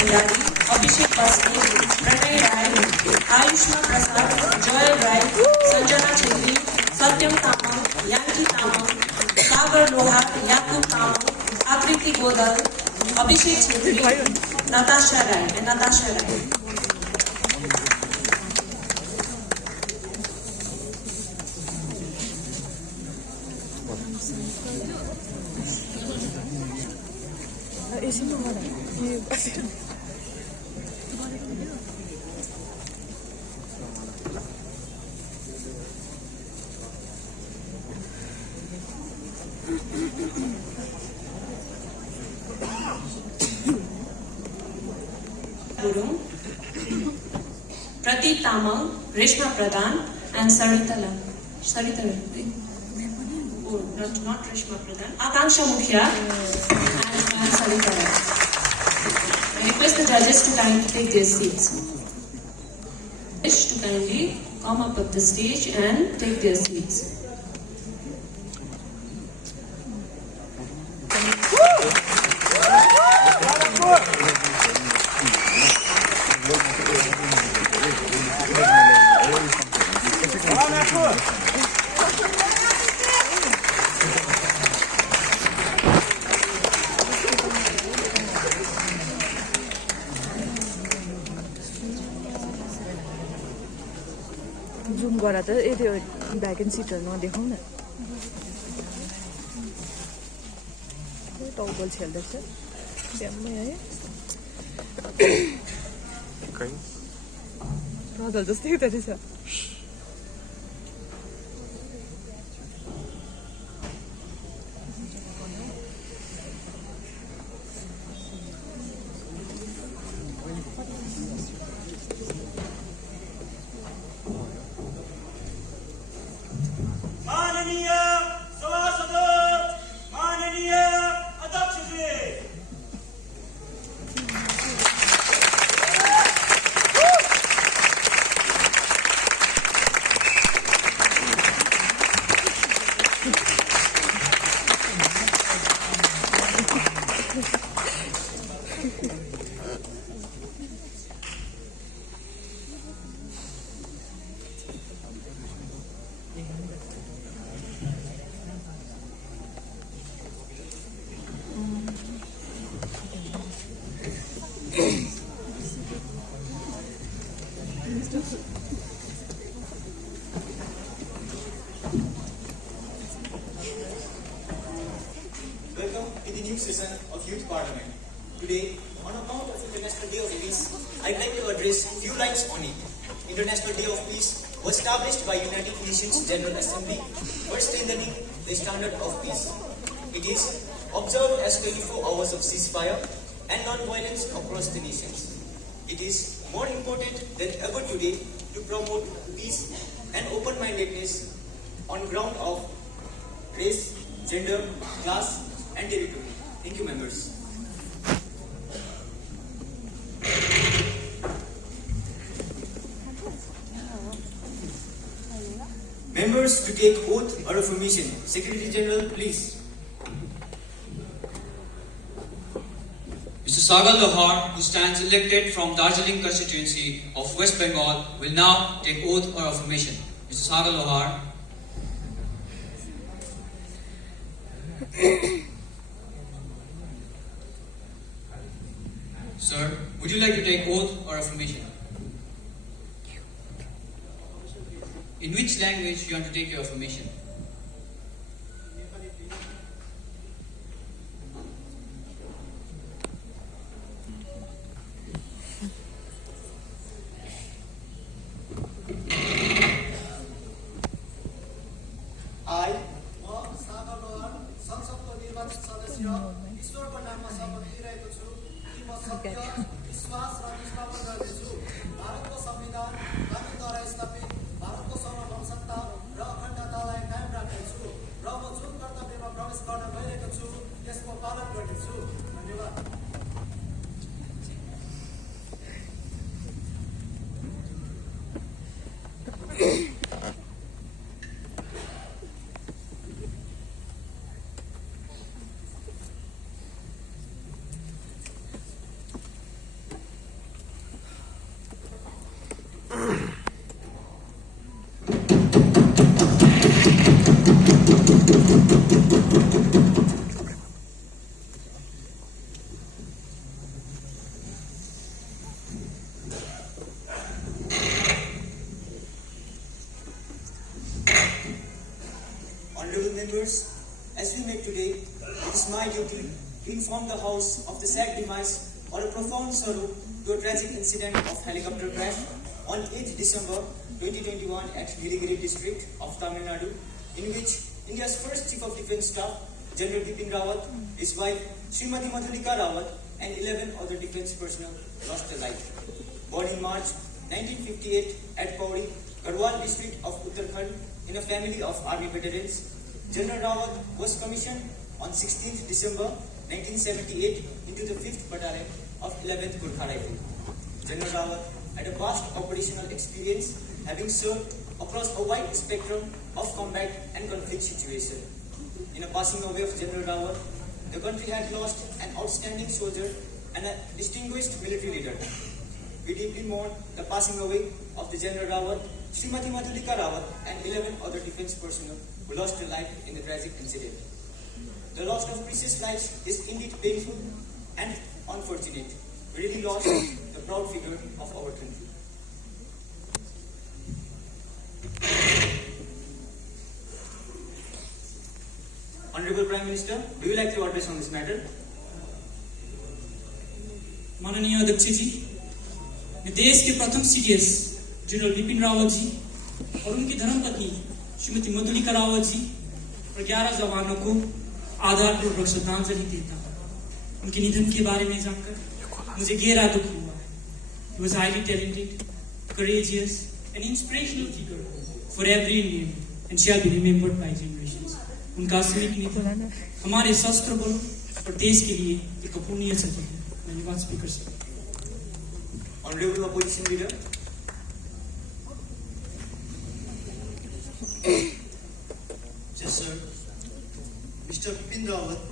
भण्डारी, अभिषेक बस्नेत, प्रणय राई, आयुष्मा प्रसाद, जोयल राई, सञ्जना छेत्री, सत्यम तामाङ, याङ्की तामाङ, सागर लोहार, याकुब तामाङ, आकृति गोदल, अभिषेक छेत्री, नताशा राई. Gurung, Pradeep Tamang, Reshma Pradhan, and Sarita Lal. Oh, not Reshma Pradhan. Akanksha Mukhya and Sarita Lal. I request the judges to kindly take their seats. Wish to kindly come up the stage and take their seats. जुम गरा त ए त्यो vacancy सिटहरुमा देखाउ न टाउबल छेल्दैछ ड्याममै है रजल जस्तै त रहेछ Welcome to the new session of Youth Parliament. Today, on account of International Day of Peace, I'd like to address a few lines on it. International Day of Peace was established by United Nations General Assembly for strengthening the standard of peace. It is observed as 24 hours of ceasefire and non-violence across the nations. It is more important than ever today to promote peace and open-mindedness on ground of race, gender, class, and territory. Thank you, members. Members to take oath or affirmation. Secretary General, please. Mr. Sagar Lohar, who stands elected from Darjeeling constituency of West Bengal, will now take oath or affirmation. Mr. Sagar Lohar. Sir, would you like to take oath or affirmation? In which language you want to take your affirmation? I, Sagar Lohar, संसदको निर्वाचित सदस्य ईश्वरको नाममा शपथ लिइरहेको छु कि म सत्य, विश्वास र निष्ठापूर्वक गर्नेछु। भारतको संविधान कानूनद्वारा स्थापित भारतको सार्वभौम सत्ता र अखण्डतालाई कायम राख्नेछु र म जुन कर्तव्यमा प्रवेश गर्न गइरहेको छु त्यसको पालन गर्नेछु। धन्यवाद। members, as we meet today, it is my duty to inform the House of the sad demise or a profound sorrow to a tragic incident of helicopter crash on 8th December 2021 at Nilgiri district of Tamil Nadu, in which India's first Chief of Defence Staff, General Bipin Rawat, his wife Srimati Madhulika Rawat, and 11 other defence personnel lost their life. Born in March 1958 at Pauri, Garhwal district of Uttarakhand, in a family of army veterans, General Rawat was commissioned on 16th December 1978 into the 5th Battalion of 11th Gurkha Rifle. General Rawat had a vast operational experience, having served across a wide spectrum of combat and conflict situations. In a passing away of General Rawat, the country had lost an outstanding soldier and a distinguished military leader. We deeply mourn the passing away of the General Rawat, Srimati Madhulika Rawat, and 11 other defence personnel who lost their life in the tragic incident. The loss of precious lives is indeed painful and unfortunate. We really lost the proud figure of our country. Honorable Prime Minister, do you like to address on this matter? माननीय अध्यक्ष जी, देश के प्रथम CDS general Bipin Rawat ji और उनकी धर्मपत्नी श्रीमती मधुलिका रावत जी और 11 जवानों को आदरपूर्वक श्रद्धांजलि देता हूं। उनके निधन के बारे में जानकर मुझे गहरा दुख हुआ है। He was highly talented, courageous, and inspirational figure for every Indian and shall be remembered by generations. उनका स्मृति निधन हमारे सशस्त्र बलों और देश के लिए एक अपूर्णीय क्षति है। धन्यवाद स्पीकर साहब। Honorable Opposition Leader. Yes, sir. Mr. Bipin Rawat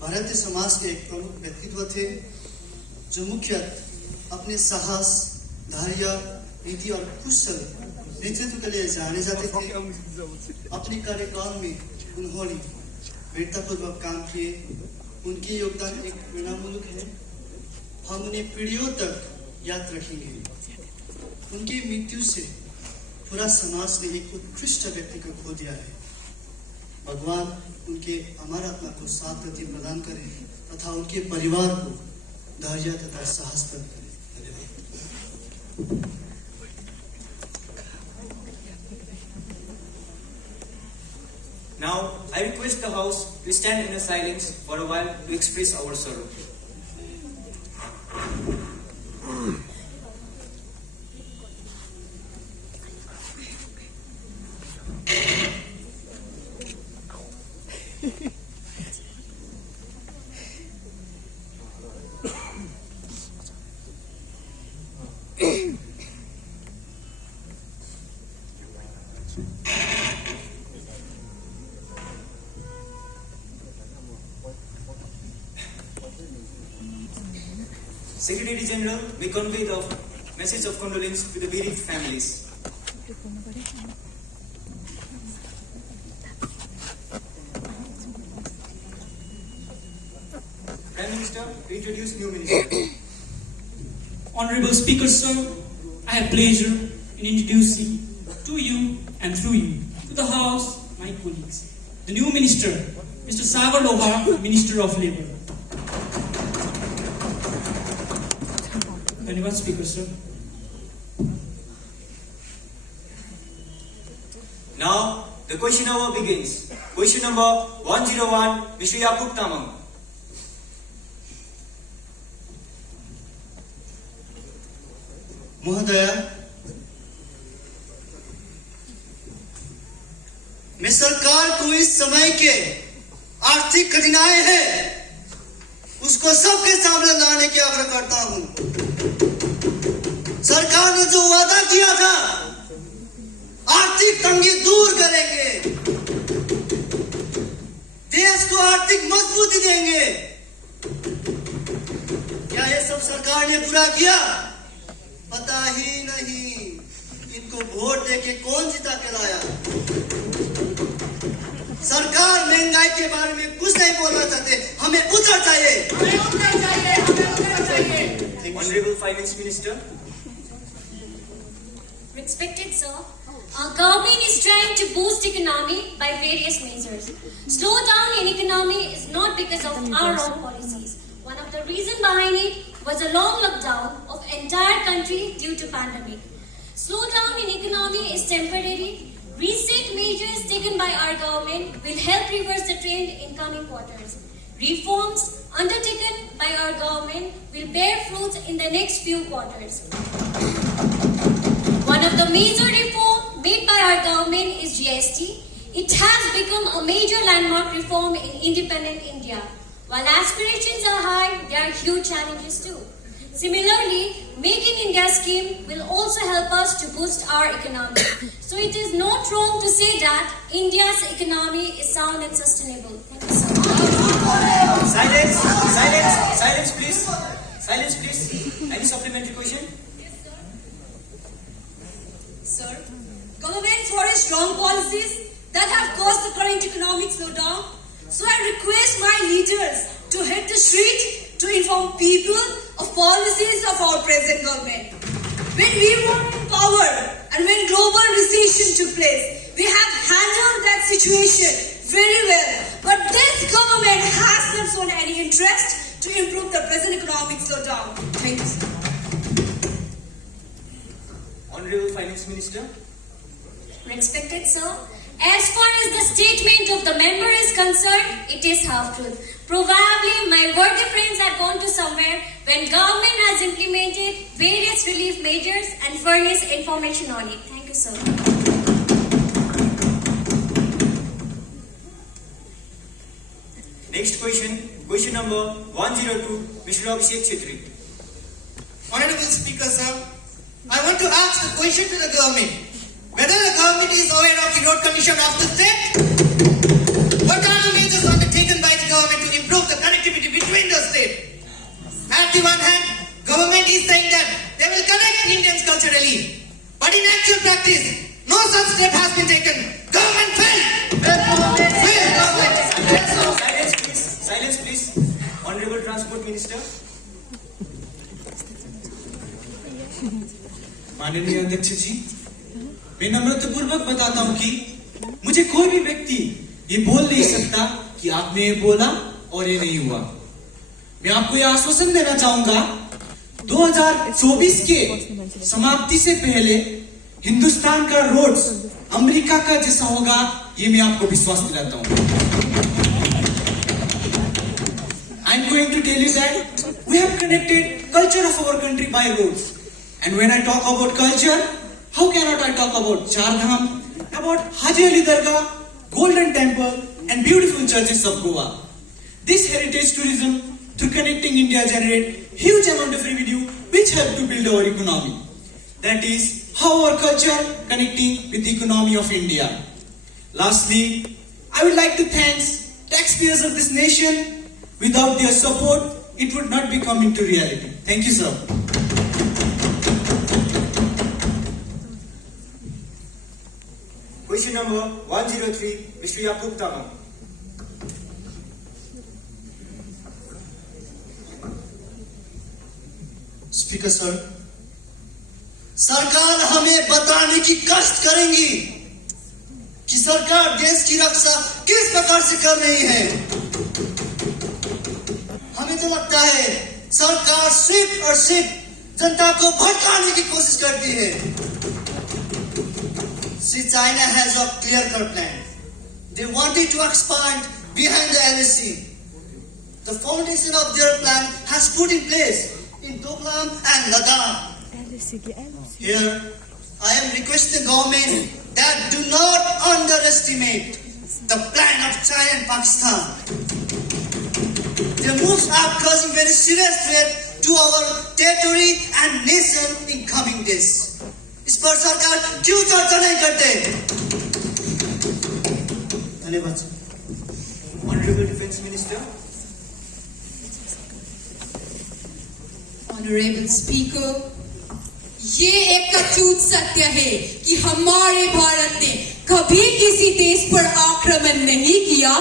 Bharatiya Samaj के एक प्रमुख व्यक्तित्व थे जो मुख्यतः अपने साहस, धैर्य, नीति और कुशल नेतृत्व के लिए जाने जाते थे। अपने कार्यकाल में उन्होंने वीरतापूर्वक काम किए। उनके योगदान एक प्रेरणामूलक है। हम उन्हें पीढ़ियों तक याद रखेंगे। उनकी मृत्यु से पूरा समाज ने एक उत्कृष्ट व्यक्ति को खो दिया है। भगवान उनके अमर आत्मा को सद्गति प्रदान करे तथा उनके परिवार को धैर्य तथा साहस प्रदान करे। धन्यवाद। Now, I request the House to stand in a silence for a while to express our sorrow. Secretary General may convey the message of condolence to the bereaved families. Prime Minister, to introduce new minister. Honorable Speaker, sir, I have pleasure in introducing to you and through you to the House, my colleagues, the new minister, Mr. Sagar Lohar, Minister of Labour. Dhanyawad, Speaker, sir. Now, the question hour begins. Question number 101, Mr. Yakub Tamang. महोदय, मैं सरकार को इस समय के आर्थिक कठिनाई है उसको सबके सामने लाने की आग्रह करता हूं। सरकार ने जो वादा किया था आर्थिक तंगी दूर करेंगे, देश को आर्थिक मजबूती देंगे, क्या ये सब सरकार ने पूरा किया? पता ही नहीं। इनको वोट देके कौन जिता के लाया? सरकार महंगाई के बारे में कुछ नहीं बोलना चाहते। हमें उत्तर चाहिए, हमें उत्तर चाहिए, हमें उत्तर चाहिए। Honorable Finance Minister. Respected sir, Our government is trying to boost economy by various measures. Slowdown in economy is not because of our own policies. One of the reasons behind it was a long lockdown of entire country due to pandemic. Slowdown in economy is temporary. Recent measures taken by our government will help reverse the trend in coming quarters. Reforms undertaken by our government will bear fruits in the next few quarters. One of the major reforms made by our government is GST. It has become a major landmark reform in independent India. While aspirations are high, there are huge challenges too. Similarly, Make in India scheme will also help us to boost our economy. So it is not wrong to say that India's economy is sound and sustainable. Thank you so much. Silence, please. Silence, please. Any supplementary question? Sir, government follows strong policies that have caused the current economic slowdown. So I request my leaders to hit the street to inform people of policies of our present government. When we were in power and when global recession took place, we have handled that situation very well. But this government has not shown any interest to improve the present economic slowdown. Thank you, sir. Honorable Finance Minister. Respected sir, as far as the statement of the member is concerned, it is half-truth. Probably my worthy friends have gone to somewhere when government has implemented various relief measures and furnished information on it. Thank you, sir. Next question number 102, Mr. Abhishek Chhetri. Honorable Speaker, sir, I want to ask the question to the government. Whether the government is aware of the road condition of the state? What are the measures undertaken by the government to improve the connectivity between the states? At the one hand, government is saying that they will connect Indians culturally. But in actual practice, no such step has been taken. Government failed. Silence, please. Honorable Transport Minister. माननीय अध्यक्ष जी, मैं नम्रतापूर्वक बताता हूं कि मुझे कोई भी व्यक्ति ये बोल नहीं सकता कि आपने ये बोला और ये नहीं हुआ। मैं आपको ये आश्वासन देना चाहूंगा, 2024 के समाप्ति से पहले हिंदुस्तान का रोड्स अमेरिका का जैसा होगा, ये मैं आपको विश्वास दिलाता हूं। I'm going to tell you that we have connected culture of our country by roads. And when I talk about culture, how cannot I talk about Char Dham, about Haji Ali Dargah, Golden Temple, and beautiful churches of Goa. This heritage tourism, through connecting India, generate huge amount of revenue, which help to build our economy. That is how our culture connecting with the economy of India. Lastly, I would like to thank taxpayers of this nation. Without their support, it would not be coming to reality. Thank you, sir. Question number 103, Mr. Yakub Tamam. Speaker sir, सरकार हमें बताने की कष्ट करेंगी कि सरकार देश की रक्षा किस प्रकार से कर रही है। हमें तो लगता है सरकार सिर्फ और सिर्फ जनता को भटकाने की कोशिश करती है। See, China has a clear-cut plan. They wanted to expand behind the LAC. The foundation of their plan has put in place in Doklam and Ladakh. Here, I am requesting the government that do not underestimate the plan of China and Pakistan. Their moves are causing very serious threat to our territory and nation in coming days. इस पर सरकार क्यों चर्चा नहीं करते? धन्यवाद। Honorable Defense Minister. Honorable Speaker, ये एक अटूट सत्य है कि हमारे भारत ने कभी किसी देश पर आक्रमण नहीं किया,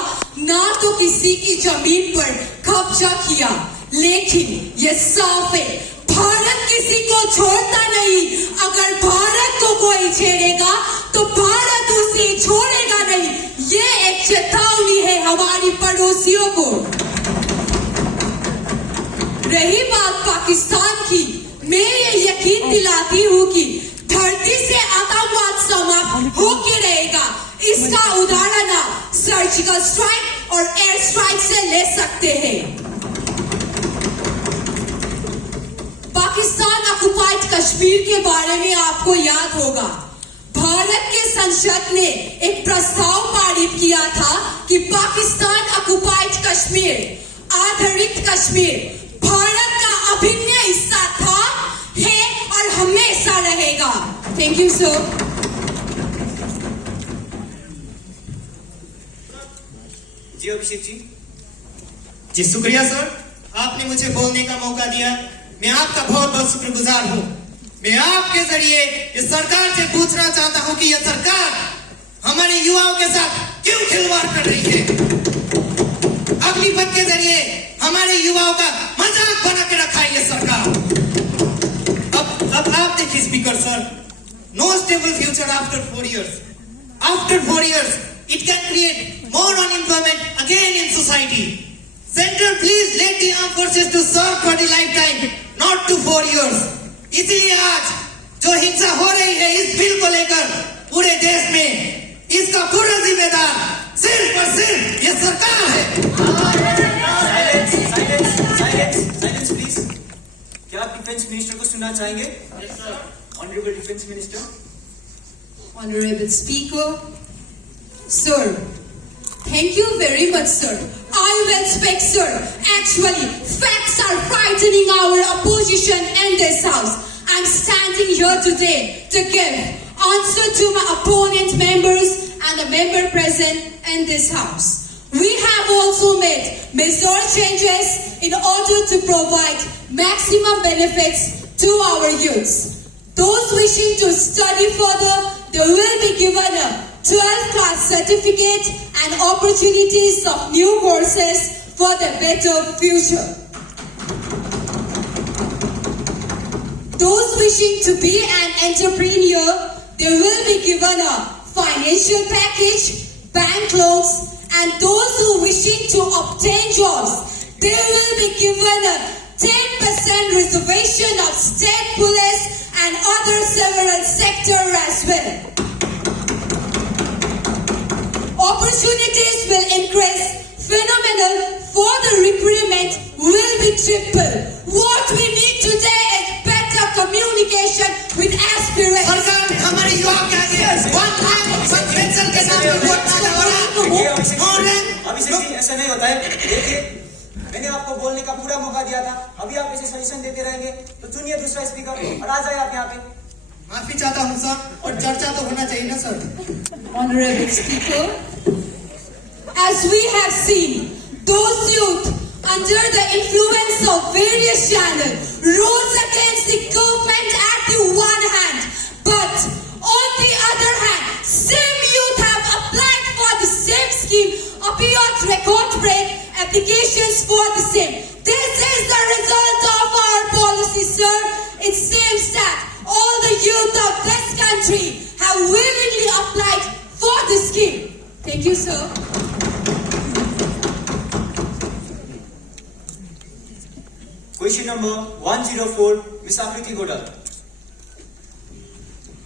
ना तो किसी की जमीन पर कब्जा किया, लेकिन ये साफ है, भारत किसी को छोड़ता नहीं। अगर भारत को कोई छेड़ेगा तो भारत उसे छोड़ेगा नहीं। ये एक चेतावनी है हमारी पड़ोसियों को। रही बात पाकिस्तान की, मैं ये यकीन दिलाती हूँ कि धरती से आतंकवाद समाप्त होके रहेगा। इसका उदाहरण आप सर्जिकल स्ट्राइक और एयर स्ट्राइक से ले सकते हैं। पाकिस्तान ऑक्युपाइड कश्मीर के बारे में आपको याद होगा, भारत के संसद ने एक प्रस्ताव पारित किया था कि पाकिस्तान ऑक्युपाइड कश्मीर आधारित कश्मीर भारत का अभिन्न हिस्सा था, है और हमेशा रहेगा। Thank you sir. जी अभिषेक जी। जी शुक्रिया सर, आपने मुझे बोलने का मौका दिया। मैं आपका बहुत बहुत शुक्रगुजार हूँ। मैं आपके जरिए इस सरकार से पूछना चाहता हूँ कि यह सरकार हमारे युवाओं के साथ क्यों खिलवाड़ कर रही है। अग्निपथ के जरिए हमारे युवाओं का मजाक बना के रखा है यह सरकार। अब आप देखिए speaker sir, no stable future after 4 years. After 4 years, it can create more unemployment again in society. Center, please let the armed forces to serve for the lifetime, not to 4 years. इसलिए आज जो हिंसा हो रही है इस bill को लेकर पूरे देश में, इसका पूरा जिम्मेदार सिर्फ और सिर्फ ये सरकार है। Silence please. क्या आप डिफेंस मिनिस्टर को सुनना चाहेंगे? Honourable defence minister. Honorable Speaker, sir, thank you very much, sir. I will speak, sir. Actually, facts are frightening our opposition in this house. I'm standing here today to give answer to my opponent members and the member present in this house. We have also made major changes in order to provide maximum benefits to our youths. Those wishing to study further, they will be given a 12th class certificate and opportunities of new courses for the better future. Those wishing to be an entrepreneur, they will be given a financial package, bank loans, and those who wishing to obtain jobs, they will be given a 10% reservation of state police and other several sectors as well. Opportunities will increase phenomenal, for the recruitment will be triple. What we need today is better communication with aspirants. सरकार हमारे युवाओं के आगे one time pension के नाम पे vote मांगा हो रहा है। अभिषेक जी, ऐसा नहीं होता है। देखिए, मैंने आपको बोलने का पूरा मौका दिया था। अभी आप ऐसे सजेशन देते रहेंगे तो चुनिए दूसरा स्पीकर और आ जाए आप यहाँ पे। माफी चाहता हूँ सर, और चर्चा तो होना चाहिए ना sir. Honorable Speaker, as we have seen, those youth under the influence of various channels rose against the government at the one hand, but on the other hand, same youth have applied for the same scheme, appeared record break applications for the same. This is the result of our policy, sir. It seems that all the youth of this country have willingly applied for the scheme. Thank you, sir. Question number 104, Miss Akriti Godal.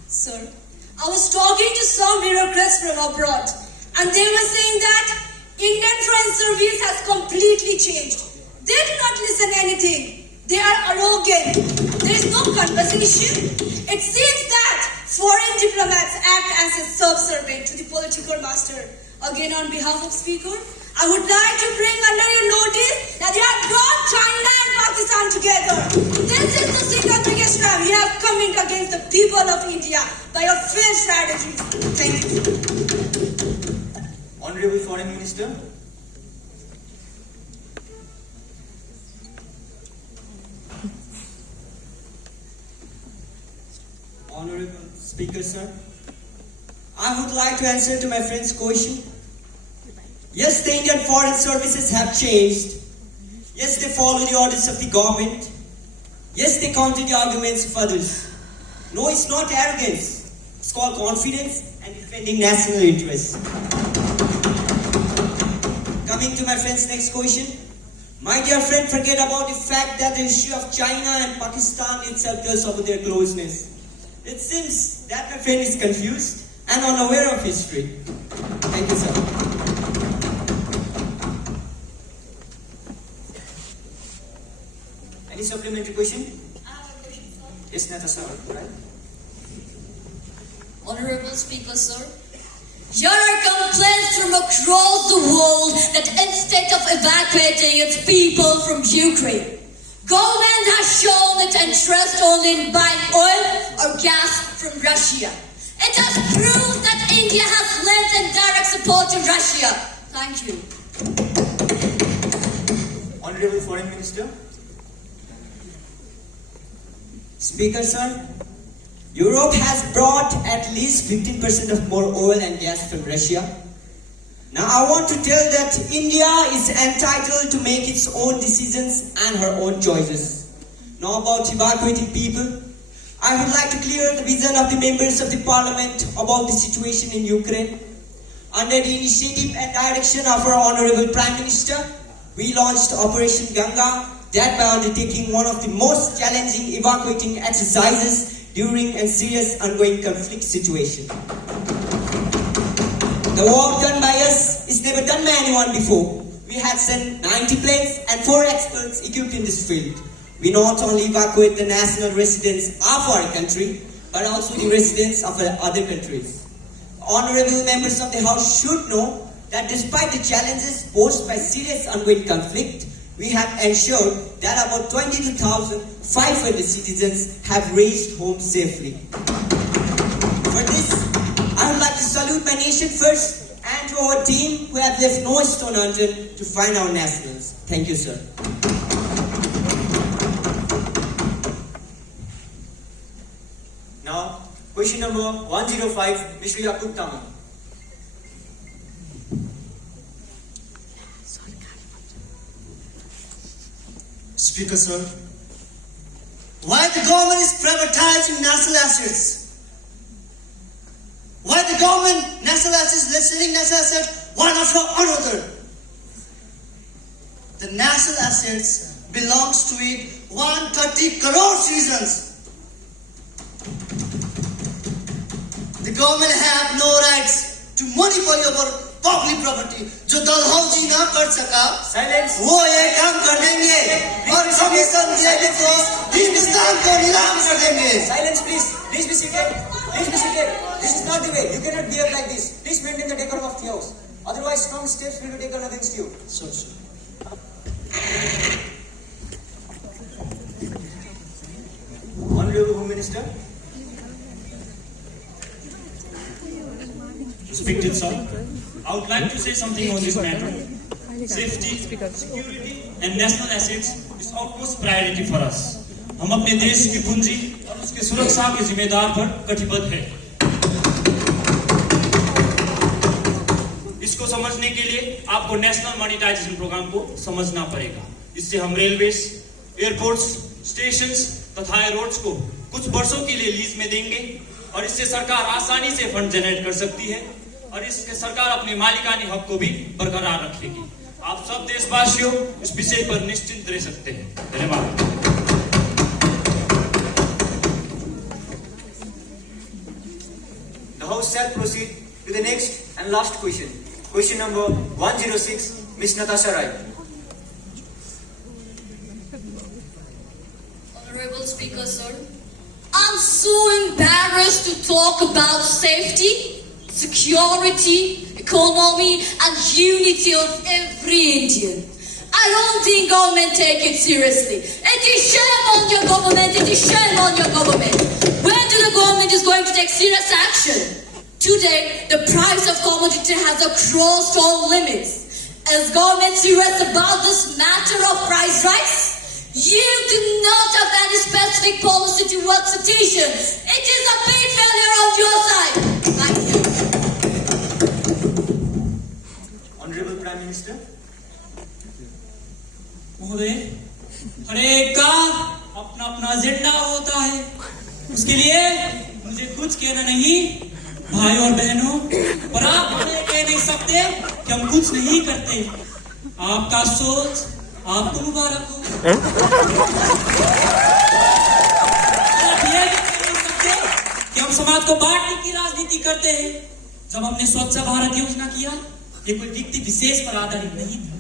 Sir, I was talking to some bureaucrats from abroad, and they were saying that Indian foreign service has completely changed. They do not listen anything. They are arrogant. There is no conversation. It seems that foreign diplomats act as a subservient to the political master. Again, on behalf of Speaker, I would like to bring under your notice that you have brought China and Pakistan together. This is the single biggest crime you have committed against the people of India by your failed strategies. Thank you. Honorable Foreign Minister. Honorable Speaker, sir, I would like to answer to my friend's question. Yes, the Indian foreign services have changed. Yes, they follow the orders of the government. Yes, they counter the arguments of others. No, it's not arrogance. It's called confidence and defending national interests. Coming to my friend's next question. My dear friend, forget about the fact that the issue of China and Pakistan itself tells about their closeness. It seems that my friend is confused and unaware of history. Thank you, sir. Any supplementary question? I have a question, sir. Yes, Natasha. Right? Honorable Speaker, sir. Here are complaints from across the world that instead of evacuating its people from Ukraine, government has shown its interest only in buying oil or gas from Russia. It has proved that India has lent indirect support to Russia. Thank you. Honorable Foreign Minister. Speaker, sir, Europe has brought at least 15% of more oil and gas from Russia. Now I want to tell that India is entitled to make its own decisions and her own choices. Now about evacuating people, I would like to clear the vision of the members of the parliament about the situation in Ukraine. Under the initiative and direction of our Honorable Prime Minister, we launched Operation Ganga, that by undertaking one of the most challenging evacuating exercises during a serious ongoing conflict situation. The work done by us is never done by anyone before. We had sent 90 planes and 4 experts equipped in this field. We not only evacuate the national residents of our country, but also the residents of other countries. Honorable members of the House should know that despite the challenges posed by serious ongoing conflict, we have ensured that about 22,500 citizens have reached home safely. For this, I would like to salute my nation first and to our team who have left no stone unturned to find our nationals. Thank you, sir. Now, question number 105, Mr. Yakub Taman. Speaker, sir. Why the government is privatizing national assets? Why the government national assets, selling national assets one after another? The national assets belongs to it 130 crore citizens. The government have no rights to monopoly over public property. जो दलहौजी ना कर सका, Silence. वो ये काम कर देंगे और कमीशन देने को हिंदुस्तान को नीलाम कर देंगे. Silence, please. Please be seated. Please be seated. This is not the way. You cannot behave like this. Please maintain the decorum of the house. Otherwise, strong steps will be taken against you. Sir, sir. Honorable Home Minister. Respected sir, I would like to say something on this matter. Safety, security and national assets is utmost priority for us. हम अपने देश की पूंजी और उसके सुरक्षा के जिम्मेदार पर कटिबद्ध हैं। इसको समझने के लिए आपको नेशनल मॉनिटाइजेशन प्रोग्राम को समझना पड़ेगा। इससे हम रेलवेज, एयरपोर्ट्स, स्टेशंस तथा रोड्स को कुछ वर्षों के लिए लीज में देंगे और इससे सरकार आसानी से फंड जनरेट कर सकती है और इससे सरकार अपने मालिकानी हक को भी बरकरार रखेगी। आप सब देशवासियों इस विषय पर निश्चिंत रह सकते हैं। धन्यवाद। The House shall proceed to the next and last question. Question number 106, Ms. Natasha Rai. Honorable Speaker, sir. I'm so embarrassed to talk about safety, security, economy, and unity of every Indian. I don't think government take it seriously. It is shame on your government. It is shame on your government. When do the government is going to take serious action? Today, the price of commodity has crossed all limits. Is government serious about this matter of price rise? You do not have any specific policy towards citizen. It is a big failure on your side. Thank you. Honorable Prime Minister. महोदय, हर एक का अपना अपना अपना agenda होता है, उसके लिए मुझे कुछ कहना नहीं भाई और बहनों, पर आप मुझे कह नहीं सकते कि हम कुछ नहीं करते। आपका सोच आपको मुबारक हो। आप ये भी कह नहीं सकते कि हम समाज को बांटने की राजनीति करते हैं। जब हमने स्वच्छ भारत योजना किया, ये कोई व्यक्ति विशेष पर आधारित नहीं था।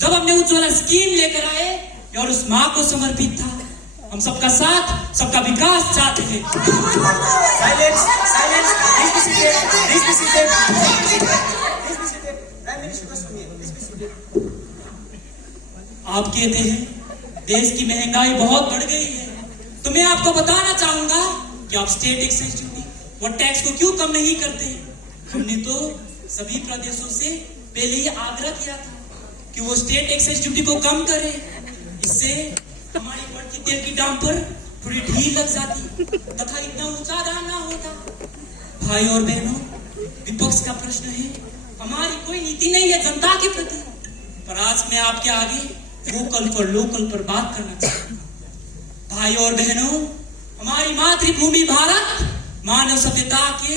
जब हमने उज्ज्वला स्कीम लेकर आए, और उस माँ को समर्पित था। हम सबका साथ, सबका विकास चाहते हैं। Silence, silence. Please be seated. Please be seated. Please be seated. Prime Minister was from here. Please be seated. आप कहते हैं देश की महंगाई बहुत बढ़ गई है, तो मैं आपको बताना चाहूंगा कि आप स्टेट एक्साइज ड्यूटी वो टैक्स को क्यों कम नहीं करते। हमने तो सभी प्रदेशों से पहले ही आग्रह किया था कि वो स्टेट एक्साइज ड्यूटी को कम करे, इससे हमारी बढ़ती तेल की दाम पर थोड़ी ढील लग जाती तथा इतना ऊंचा दाम ना होता। भाई और बहनों, विपक्ष का प्रश्न है हमारी कोई नीति नहीं है जनता के प्रति, पर आज मैं आपके आगे वोकल फॉर लोकल पर बात करना चाहता हूँ। भाई और बहनों, हमारी मातृभूमि भारत मानव सभ्यता के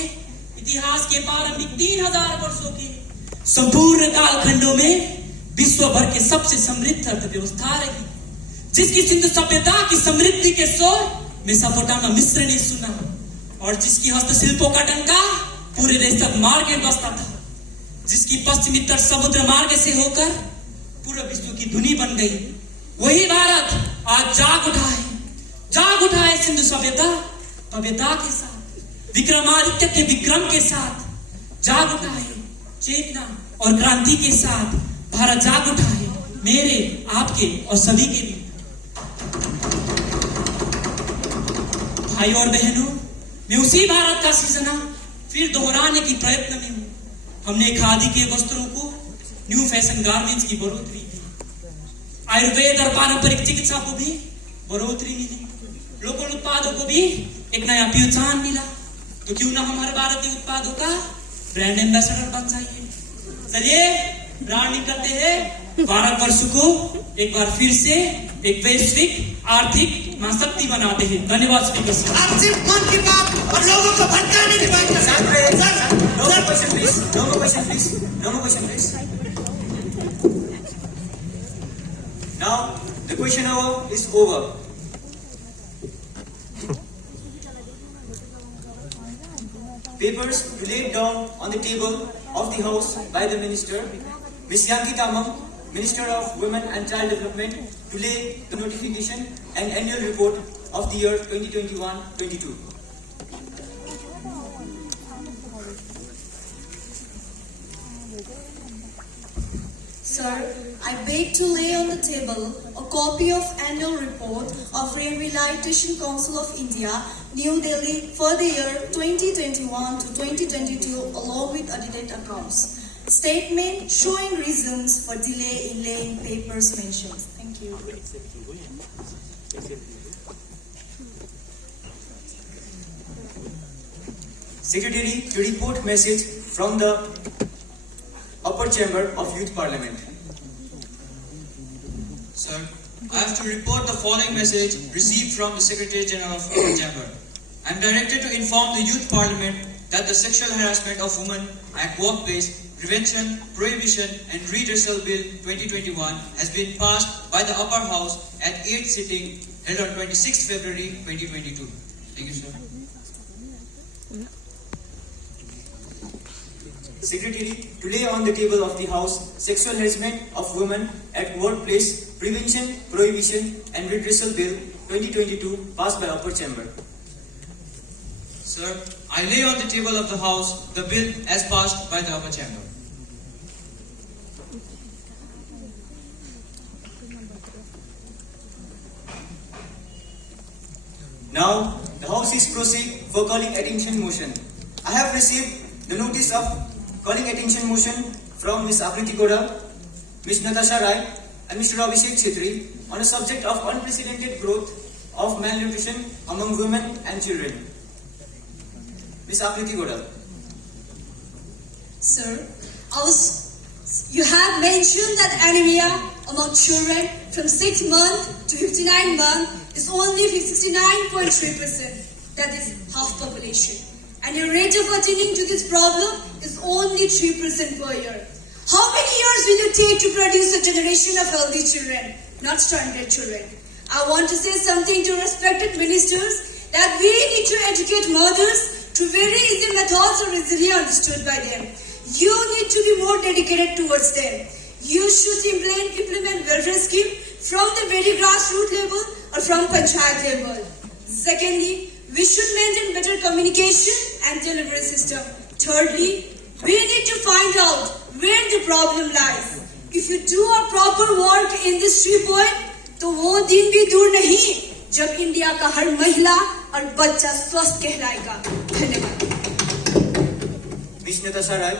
इतिहास के प्रारंभिक 3000 वर्षों के संपूर्ण कालखंडों में विश्व भर के सबसे समृद्ध अर्थव्यवस्था रही, जिसकी सिंधु सभ्यता की समृद्धि के शोर मेसोपोटामिया मिस्र ने सुना, और जिसकी हस्तशिल्पों का डंका पूरे देश तक मार्ग में बसता था, जिसकी पश्चिमी समुद्र मार्ग से होकर पूरे विश्व की धुनी बन गई। वही भारत आज जाग उठा है सिंधु सभ्यता भव्यता के साथ, विक्रमादित्य के विक्रम के साथ जाग उठा है, चेतना और क्रांति के साथ भारत जाग उठा है, मेरे, आपके और सभी के लिए। भाई और बहनों, मैं उसी भारत का सृजना फिर दोहराने की प्रयत्न में हूँ। हमने खादी के वस्त्रों को न्यू फैशन गारमेंट्स की बढ़ोतरी की, आयुर्वेद और पारंपरिक चिकित्सा को भी बढ़ोतरी मिली, लोकल उत्पादों को भी एक नया पहचान मिला। तो क्यों ना हमारे भारतीय उत्पादों का ब्रांड एम्बेसडर बन जाइए। चलिए ब्रांड निकलते हैं, भारत वर्ष को एक बार फिर से एक वैश्विक आर्थिक महाशक्ति बनाते हैं। धन्यवाद स्पीकर साहब। आप सिर्फ मन की बात और लोगों को भटकाने की बात करते हैं। No more question, please. No more question, please. No more question, please. Now, the question hour is over. Papers laid down on the table of the House by the Minister, Ms. Yanki Tamam, Minister of Women and Child Development, to lay the notification and annual report of the year 2021-22. Sir, I beg to lay on the table a copy of annual report of Rehabilitation Council of India, New Delhi, for the year 2021 to 2022, along with audited accounts. Statement showing reasons for delay in laying papers mentioned. Thank you. Secretary to report message from the upper chamber of Youth Parliament. Sir, I have to report the following message received from the Secretary General of our chamber. I am directed to inform the Youth Parliament that the Sexual Harassment of Women at Workplace Prevention, Prohibition and Redressal Bill 2021 has been passed by the upper house at 8th sitting held on 26th February 2022. Thank you, sir. Secretary to lay on the table of the House Sexual Harassment of Women at Workplace Prevention, Prohibition and Redressal Bill 2022 passed by upper chamber. Sir, I lay on the table of the House the bill as passed by the upper chamber. Now, the House is proceed for calling attention motion. I have received the notice of calling attention motion from Ms. Akriti Godal, Ms. Natasha Rai and Mr. Abhishek Chhetri on a subject of unprecedented growth of malnutrition among women and children. Ms. Akriti Godal. Sir, you have mentioned that anemia among children from 6 months to 59 months is only 69.3%. That is half population. And your rate of attaining to this problem is only 3% per year. How many years will it take to produce a generation of healthy children, not stunted children? I want to say something to respected ministers that we need to educate mothers to very easy methods are easily understood by them. You need to be more dedicated towards them. You should implement welfare scheme from the very grassroots level or from panchayat level. Secondly, we should maintain better communication and delivery system. Thirdly, we need to find out where the problem lies. If you do a proper work in this 3 point, तो वो दिन भी दूर नहीं जब India का हर महिला और बच्चा स्वस्थ कहलाएगा. धन्यवाद. Vishnata Sarai.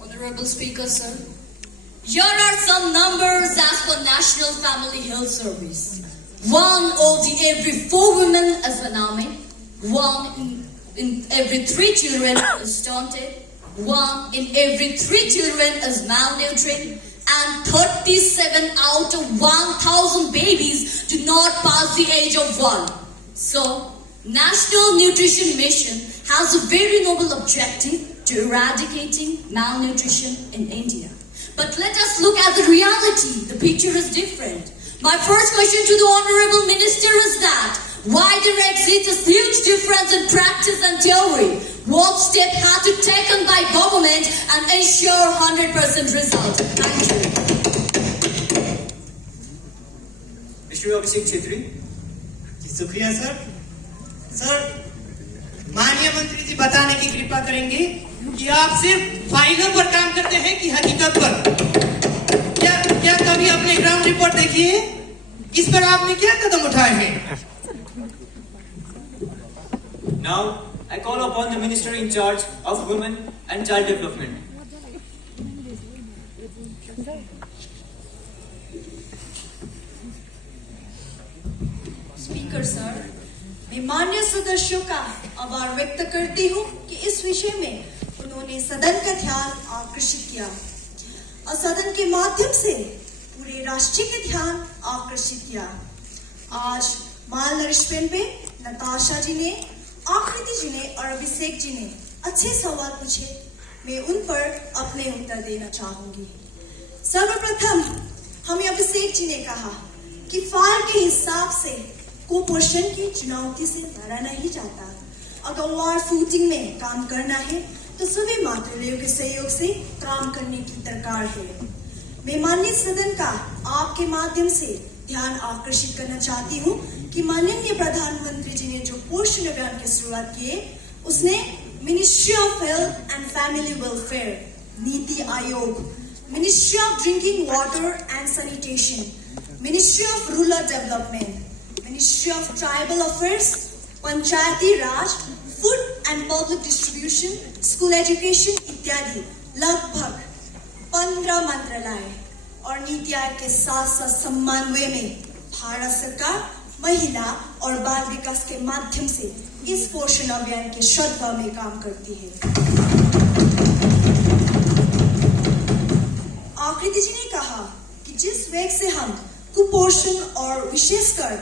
Honorable Speaker, sir. Here are some numbers as per National Family Health Service. 1 of every 4 women is anemic. 1 in every 3 children is stunted. 1 in every 3 children is malnutrition. And 37 out of 1,000 babies do not pass the age of 1. So, National Nutrition Mission has a very noble objective to eradicating malnutrition in India. But let us look at the reality. The picture is different. My first question to the Honorable Minister is that why there exists a huge difference in practice and theory? What step had to be taken by government and ensure 100% result? Thank you. Mr. Abhishek Chhetri. शुक्रिया sir. Sir, माननीय मंत्री जी बताने की कृपा करेंगे कि आप सिर्फ फाइलों पर काम करते हैं कि हकीकत पर? क्या कभी अपने ग्राउंड रिपोर्ट देखिए? इस पर आपने क्या कदम उठाए हैं? Now, I call upon the Minister in charge of Women and Child Development. Speaker sir, मैं माननीय सदस्यों का आभार व्यक्त करती हूँ कि इस विषय में उन्होंने सदन का ध्यान आकर्षित किया और सदन के माध्यम से पूरे राष्ट्र के ध्यान आकर्षित किया. आज माल नरिशमेंट पे नताशा जी ने, आकृति जी ने और अभिषेक जी ने अच्छे सवाल पूछे. मैं उन पर अपने उत्तर देना चाहूंगी. सर्वप्रथम हमें अभिषेक जी ने कहा कि फाल के हिसाब से कुपोषण की चुनौती से लड़ा नहीं जाता. अगर वार फूटिंग में काम करना है तो सभी मातृलयों के सहयोग से काम करने की दरकार है. मैं माननीय सदन का आपके माध्यम से ध्यान आकर्षित करना चाहती हूँ कि माननीय प्रधानमंत्री जी ने जो पोषण अभियान की शुरुआत की है, उसने ministry of health and family welfare, NITI Aayog, ministry of drinking water and sanitation, ministry of rural development, ministry of tribal affairs, Panchayati Raj, food and public distribution, school education इत्यादि लगभग 15 मंत्रालय और नीति आयोग के साथ साथ समन्वय में भारत सरकार महिला और बाल विकास के माध्यम से इस पोषण अभियान के श्रद्धा में काम करती है. आकृति जी ने कहा कि जिस वेग से हम कुपोषण और विशेषकर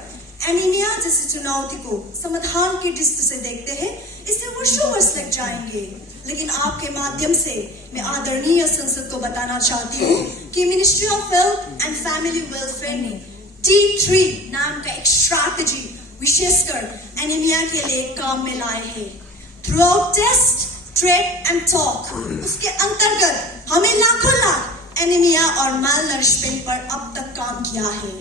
एनीमिया जैसी चुनौती को समाधान की दृष्टि से देखते हैं, इससे वर्षों वर्ष लग जाएंगे. लेकिन आपके माध्यम से मैं आदरणीय संसद को बताना चाहती हूँ कि ministry of health and family welfare ने T3 नाम का एक स्ट्रैटेजी विशेषकर एनीमिया के लिए काम में लाए हैं. Throughout test, trade and talk, उसके अंतर्गत हमें लाखों लाख एनीमिया और माल नरिशमेंट पर अब तक काम किया है.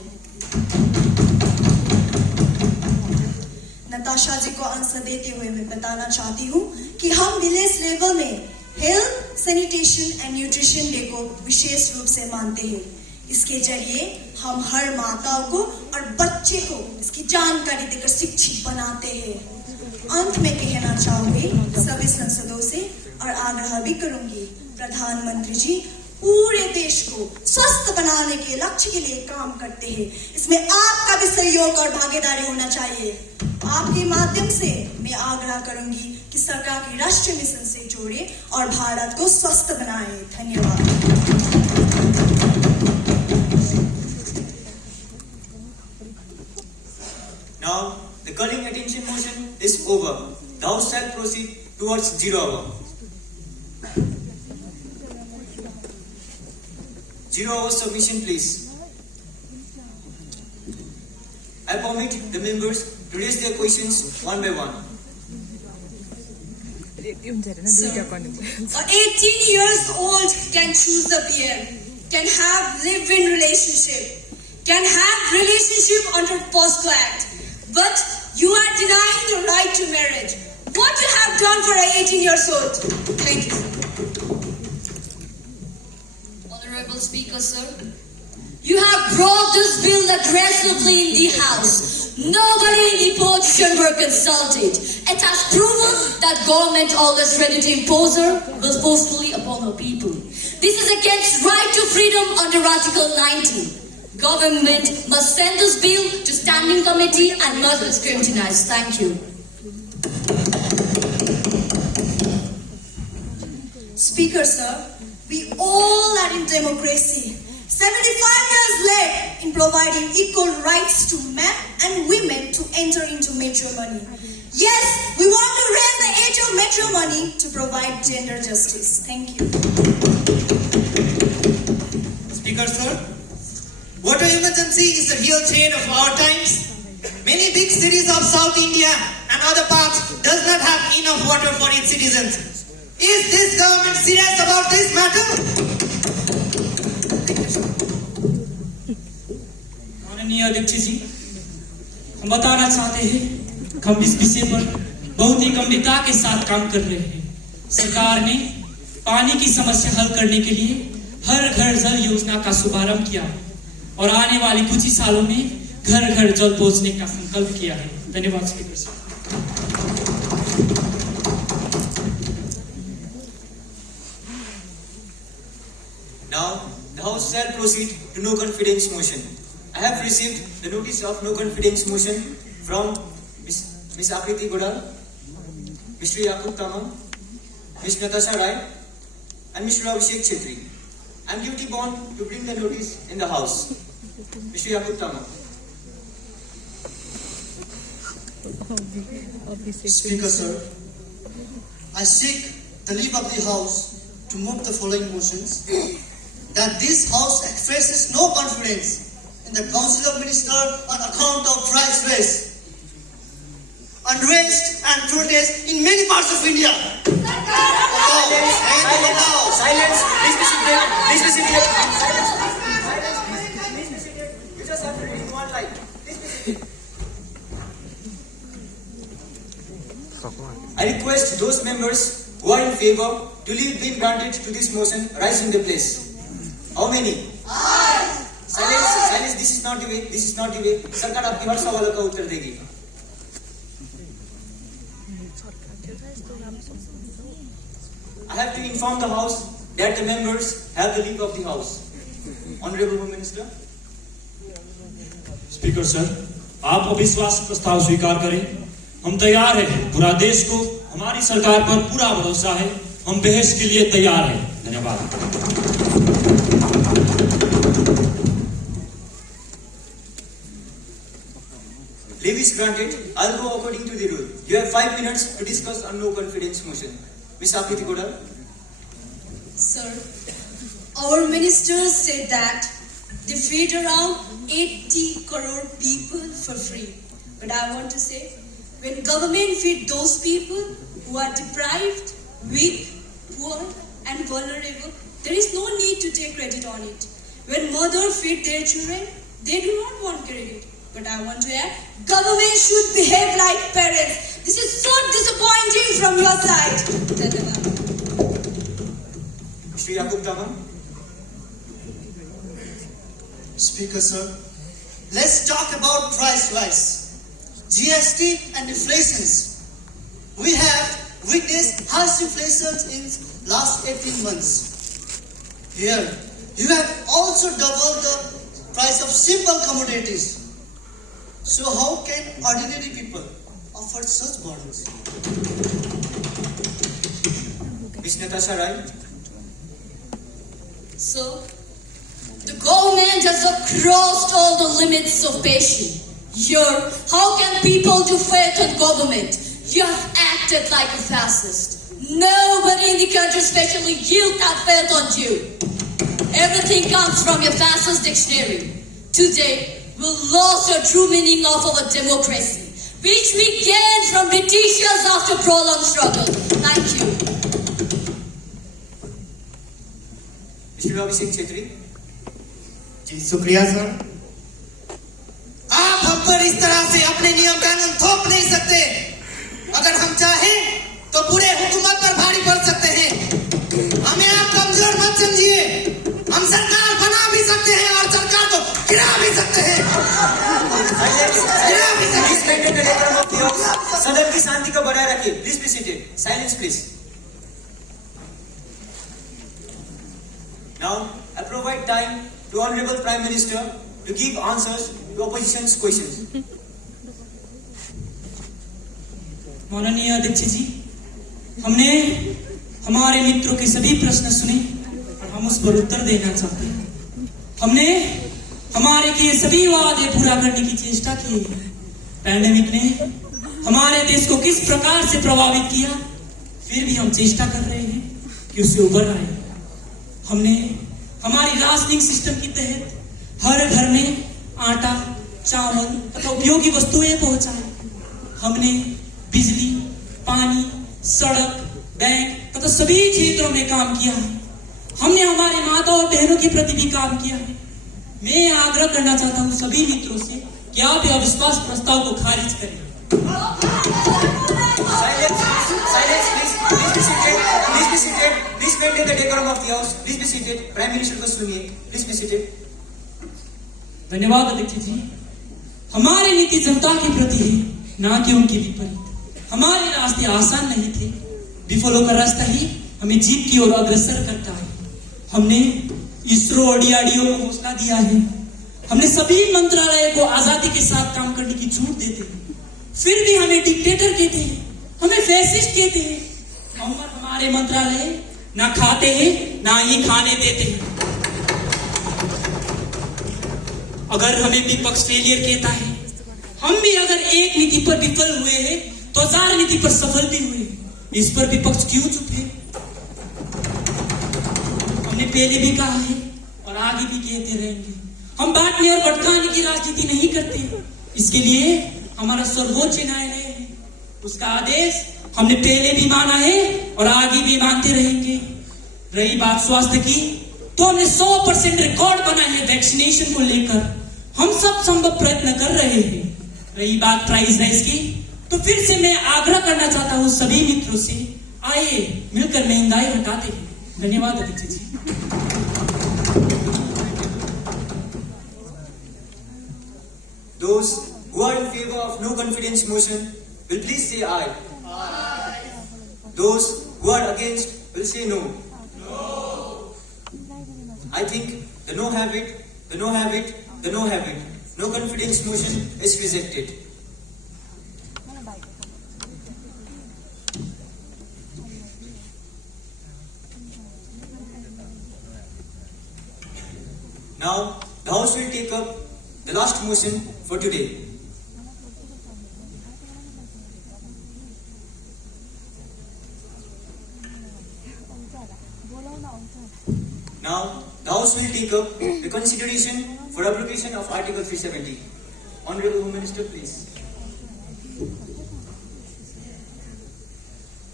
नताशा जी को आंसर देते हुए मैं बताना चाहती हूँ कि हम विलेज लेवल में health, sanitation and nutrition day को विशेष रूप से मानते हैं. इसके जरिए हम हर माताओं को और बच्चे को इसकी जानकारी देकर शिक्षित बनाते हैं. अंत में कहना चाहूंगी सभी सांसदों से और आग्रह भी करूंगी, प्रधानमंत्री जी पूरे देश को स्वस्थ बनाने के लक्ष्य के लिए काम करते हैं. इसमें आपका भी सहयोग और भागीदारी होना चाहिए. आपके माध्यम से मैं आग्रह करूंगी कि सरकार की राष्ट्रीय मिशन से जोड़े और भारत को स्वस्थ बनाए. धन्यवाद. Now, the calling attention motion is over. The House shall proceed towards 0 hour. 0 hour submission, please. I permit the members to raise their questions one by one. Sir, 18 years old can choose a peer, can have live-in relationship, can have relationship under POSCO Act, but you are denying the right to marriage. What you have done for an 18 years old? Thank you. Honorable Speaker, sir, you have brought this bill aggressively in the House. Nobody in the opposition were consulted. It has proven that government always ready to impose her will forcefully upon her people. This is against right to freedom under Article 90. Government must send this bill to standing committee and must be scrutinized. Thank you. Speaker, sir, we all are in democracy. 75 years late in providing equal rights to men and women to enter into matrimony. Yes, we want to raise the age of matrimony to provide gender justice. Thank you. Speaker, sir, water emergency is the real chain of our times. Many big cities of South India and other parts does not have enough water for its citizens. Is this government serious about this matter? माननीय अध्यक्ष जी, हम बताना चाहते हैं कि हम इस विषय पर बहुत ही गंभीरता के साथ काम कर रहे हैं। सरकार ने पानी की समस्या हल करने के लिए हर घर जल योजना का शुभारंभ किया और आने वाले कुछ ही सालों में घर घर जल पहुंचने का संकल्प किया है। धन्यवाद स्पीकर साहब। Now, the House shall proceed to no confidence motion. I have received the notice of no confidence motion from Ms. Akriti Godal, Mr. Yakub Tamam, Ms. Natasha Rai, and Mr. Abhishek Chetri. I am duty bound to bring the notice in the House. Mr. Yakub Tamam. Speaker, sir, I seek the leave of the House to move the following motions. That this House expresses no confidence in the Council of Ministers on account of price raise, unrest and protest in many parts of India. Silence! Please be seated. Please be seated. Silence! Please be seated. You just have to read one line. Please be seated. I request those members who are in favor to leave being granted to this motion rise in their place. How many? Silence. This is not the way. This is not the way. सरकार आपकी हर सवालों का उत्तर देगी. I have to inform the House that the members have the leave of the House. Honorable Home Minister. Speaker sir, आप अविश्वास प्रस्ताव स्वीकार करें। हम तैयार हैं। पूरा देश को हमारी सरकार पर पूरा भरोसा है। हम बहस के लिए तैयार हैं। धन्यवाद। Leave is granted. I'll go according to the rule. You have 5 minutes to discuss on no confidence motion. Ms. Akriti Godal. Sir, our ministers said that they feed around 80 crore people for free. But I want to say, when government feed those people who are deprived, weak, poor and vulnerable, there is no need to take credit on it. When mothers feed their children, they do not want credit. But I want to add, government should behave like parents. This is so disappointing from your side. Mr. Yakub Tamam. Speaker, sir, let's talk about price rise, GST and inflations. We have witnessed harsh inflation in last 18 months. Here, you have also doubled the price of simple commodities. So how can ordinary people afford such burdens? Ms. Natasha Rai. So, the government has crossed all the limits of patience. Here, how can people do faith on government? You have acted like a fascist. Nobody in the country, especially you, can faith on you. Everything comes from your fascist dictionary. Today, we lost the true meaning of our democracy, which we gained from Britishers after prolonged struggle. Thank you. Mr. Abhishek Chhetri. जी शुक्रिया sir. आप हम पर इस तरह से अपने नियम कानून थोप नहीं सकते। अगर हम चाहें तो पूरे हुकूमत पर भारी पड़ सकते हैं। हमें आप कमजोर मत समझिए। हम सरकार बना भी सकते हैं और सरकार को गिरा भी सकते हैं। सदन की शांति को बनाए रखिए। Please be seated. Silence please. Now, I provide time to Honorable Prime Minister to give answers to opposition's questions. माननीय अध्यक्ष जी, हमने हमारे मित्रों के सभी प्रश्न सुने और हम उस पर उत्तर देना चाहते हैं। हमने हमारे किए सभी वादे पूरा करने की चेष्टा की है। पैंडेमिक ने हमारे देश को किस प्रकार से प्रभावित किया, फिर भी हम चेष्टा कर रहे हैं कि उससे उबर आए। हमने हमारी राशनिंग सिस्टम के तहत हर घर में आटा, चावल तथा उपयोगी वस्तुएं पहुंचाई। हमने बिजली, पानी, सड़क, बैंक तथा सभी क्षेत्रों में काम किया है। हमने हमारे माता और बहनों के प्रति भी काम किया है। मैं आग्रह करना चाहता हूं सभी मित्रों से कि आप अविश्वास प्रस्ताव को खारिज करें। Please maintain the decorum of the house. Please be seated. Prime Minister को सुनिए. Please be seated. धन्यवाद अध्यक्ष जी। हमारी नीति जनता के प्रति है, ना कि उनके विपरीत। हमारे रास्ते आसान नहीं थे। विफलों का रास्ता ही हमें जीत की ओर अग्रसर करता है। हमने इसरो और DRDO को हौसला दिया है। हमने सभी मंत्रालय को आजादी के साथ काम करने की छूट देते हैं। फिर भी हमें डिक्टेटर कहते हैं, हमें फैसिस्ट कहते हैं। हमारे मंत्रालय ना खाते हैं ना ही खाने देते हैं। अगर हमें विपक्ष फेलियर कहता है, हम भी अगर एक नीति पर विफल हुए हैं तो 1000 नीति पर सफल भी हुए। इस पर विपक्ष क्यों चुप है? हमने पहले भी कहा है और आगे भी कहते रहेंगे, हम बांटने और भटकाने की राजनीति नहीं करते। इसके लिए हमारा सर्वोच्च न्यायालय है, उसका आदेश हमने पहले भी माना है और आगे भी मानते रहेंगे। रही बात स्वास्थ्य की, तो हमने 100% रिकॉर्ड बना है वैक्सीनेशन को लेकर। हम सब संभव प्रयत्न कर रहे हैं। रही बात प्राइस राइज की, तो फिर से मैं आग्रह करना चाहता हूं सभी मित्रों से, आइए मिलकर महंगाई हटाते हैं। धन्यवाद अध्यक्ष जी। Those who are in favor of no confidence motion will please say aye. Those who are against will say no. I think the no have it, the no have it, the no have it. No confidence motion is rejected. Now, the House will take up the last motion for today. Now, the House will take up the consideration for application of Article 370. Honorable Home Minister, please.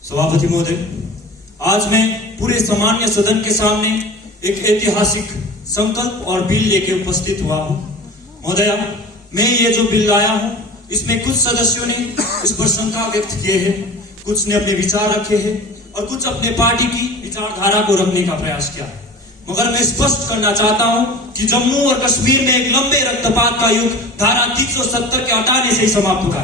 सभापति महोदय, आज मैं पूरे सामान्य सदन के सामने एक ऐतिहासिक संकल्प और बिल लेके उपस्थित हुआ हूँ। महोदया, मैं ये जो बिल लाया हूँ, इसमें कुछ सदस्यों ने इस पर शंका व्यक्त किए हैं, कुछ ने अपने विचार रखे हैं और कुछ अपने पार्टी की विचारधारा को रखने का प्रयास किया है। मगर मैं स्पष्ट करना चाहता हूं कि जम्मू और कश्मीर में एक लंबे रक्तपात का युग धारा 370 के हटाने से ही समाप्त होगा।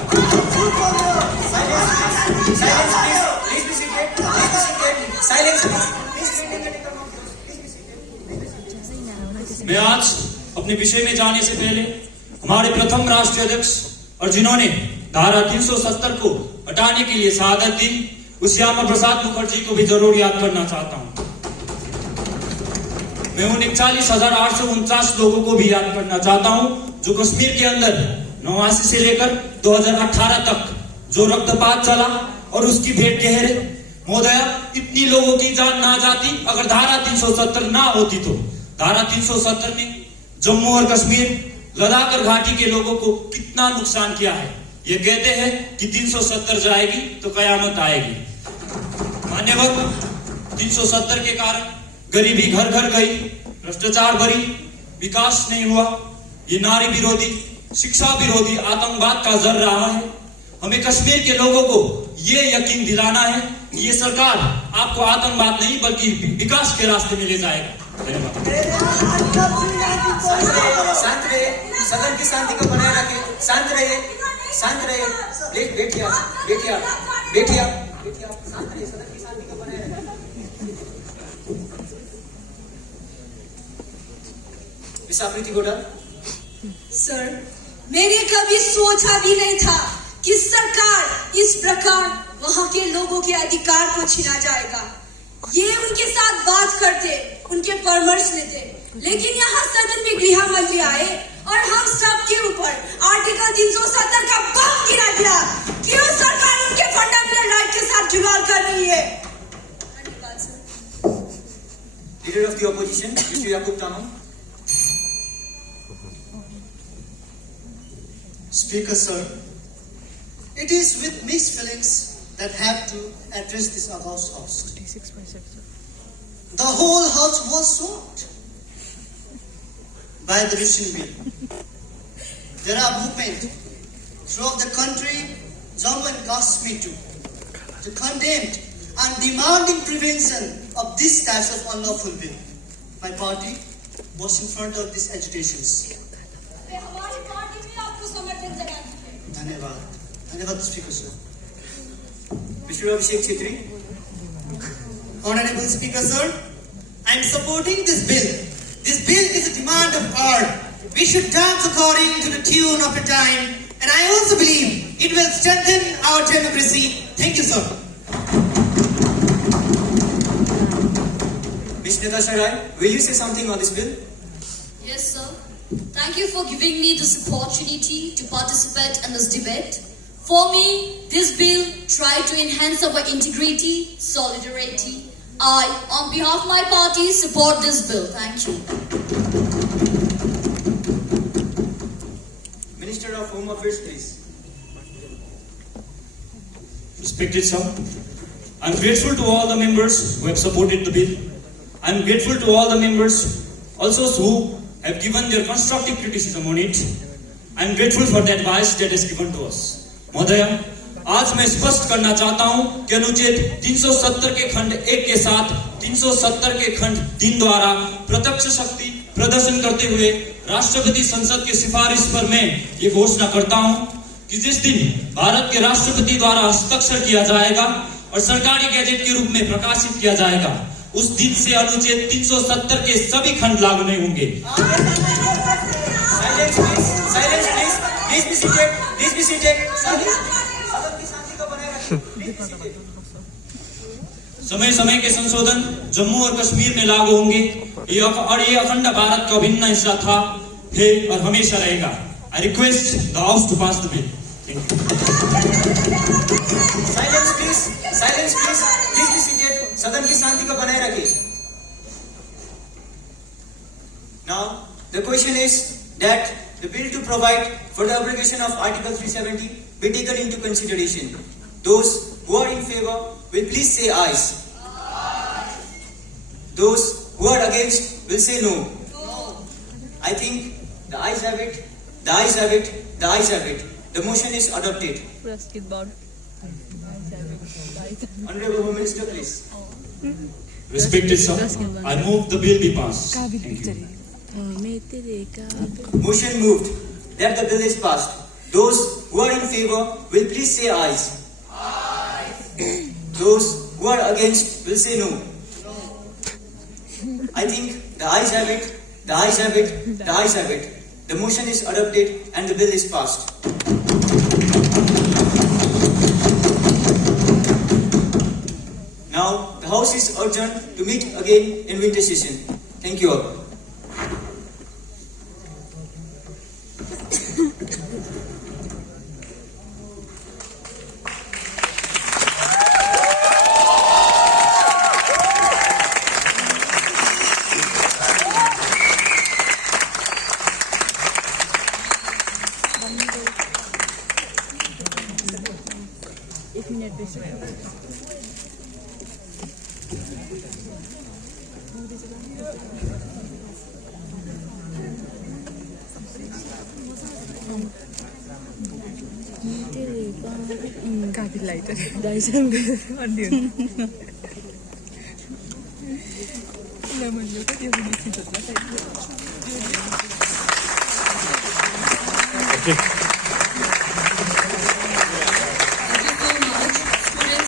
मैं आज अपने विषय में जाने से पहले हमारे प्रथम राष्ट्रीय अध्यक्ष और जिन्होंने धारा 370 को हटाने के लिए शहादत दी, उस श्यामा प्रसाद मुखर्जी को भी जरूर याद करना चाहता हूं। मैं उन 41,849 लोगों को भी याद करना चाहता हूं जो कश्मीर के अंदर 89 से लेकर 2018 तक जो रक्तपात चला और उसकी भेंट गहरे महोदया, इतनी लोगों की जान ना जाती अगर धारा 370 ना होती तो। धारा 370 ने जम्मू और कश्मीर, लद्दाख और घाटी के लोगों को कितना नुकसान किया है। ये कहते हैं कि 370 जाएगी तो कयामत आएगी। मान्यवर, 370 के कारण गरीबी घर घर गई, भ्रष्टाचार भरी, विकास नहीं हुआ। ये नारी विरोधी, शिक्षा विरोधी आतंकवाद का जर रहा है। हमें कश्मीर के लोगों को ये यकीन दिलाना है कि ये सरकार आपको आतंकवाद नहीं बल्कि विकास के रास्ते में ले जाएगा। शांत रहिए, सदन की शांति को बनाए रखें। शांत रहिए, शांत रहिए। बैठिए, बैठिए, बैठिए, बैठिए। शांत रहिए, सदन की शांति को बनाए रखें। मिस आकृति गोडा। सर, मैंने कभी सोचा भी नहीं था कि सरकार इस प्रकार वहाँ के लोगों के अधिकार को छीना जाएगा। ये उनके साथ बात करते, उनके परामर्श लेते, लेकिन यहाँ सदन में गृह मंत्री आए और हम सब के ऊपर आर्टिकल 370 का बम गिरा दिया। क्यों सरकार उनके फंडामेंटल राइट के साथ जुगाड़ कर रही है? धन्यवाद sir. Leader of the opposition, mister Yakub Tamam. Speaker sir, it is with mixed feelings that have to address this august house. The whole house was shocked by the recent bill. There are movements throughout the country, Jammu and Kashmir too, to condemn and demanding prevention of these types of unlawful bill. My party was in front of these agitations. धन्यवाद, धन्यवाद speaker sir. Mister Abhishek Chhetri. Honorable Speaker sir, I am supporting this bill. This bill is a demand of our. We should dance according to the tune of the time, and I also believe it will strengthen our democracy. Thank you, sir. Ms. Natasha Rai, will you say something on this bill? Yes, sir. Thank you for giving me this opportunity to participate in this debate. For me, this bill tried to enhance our integrity, solidarity. I, on behalf of my party, support this bill. Thank you. Minister of Home Affairs, please. Respected sir, I am grateful to all the members who have supported the bill. I am grateful to all the members also who have given their constructive criticism on it. I am grateful for the advice that is given to us. महोदया, आज मैं स्पष्ट करना चाहता हूं कि अनुच्छेद 370 के खंड 1 के साथ 370 के खंड 3 द्वारा प्रत्यक्ष शक्ति प्रदर्शन करते हुए राष्ट्रपति संसद की सिफारिश पर मैं ये घोषणा करता हूं कि जिस दिन भारत के राष्ट्रपति द्वारा हस्ताक्षर किया जाएगा और सरकारी गैजेट के रूप में प्रकाशित किया जाएगा, उस दिन से अनुच्छेद 370 के सभी खंड लागू नहीं होंगे। Silence, please. Silence, please. Please be seated. Please be seated. Silence. सदन की शांति को बनाए रखें। Please be seated. समय समय के संशोधन जम्मू और कश्मीर में लागू होंगे। ये अखंड भारत का अभिन्न हिस्सा था, है और हमेशा रहेगा। I request the House to pass the bill. Thank you. Silence, please. Silence, please. Please be seated. सदन की शांति को बनाए रखें। Now, the question is that the bill to provide for the abrogation of Article 370 be taken into consideration. Those who are in favor will please say ayes. Those who are against will say no. I think the ayes have it, the ayes have it, the ayes have it. The motion is adopted. Honorable Home Minister, please. Respected sir, I move the bill be passed. Thank you. Motion moved that the bill is passed. Those who are in favor will please say ayes. Those who are against will say no. I think the ayes have it, the ayes have it, the ayes have it. The motion is adopted and the bill is passed. Now the House is adjourned to meet again in winter session. Thank you all. 1 minute बेसी काफी light है Dyson अन्य lemon जो का ये भी नहीं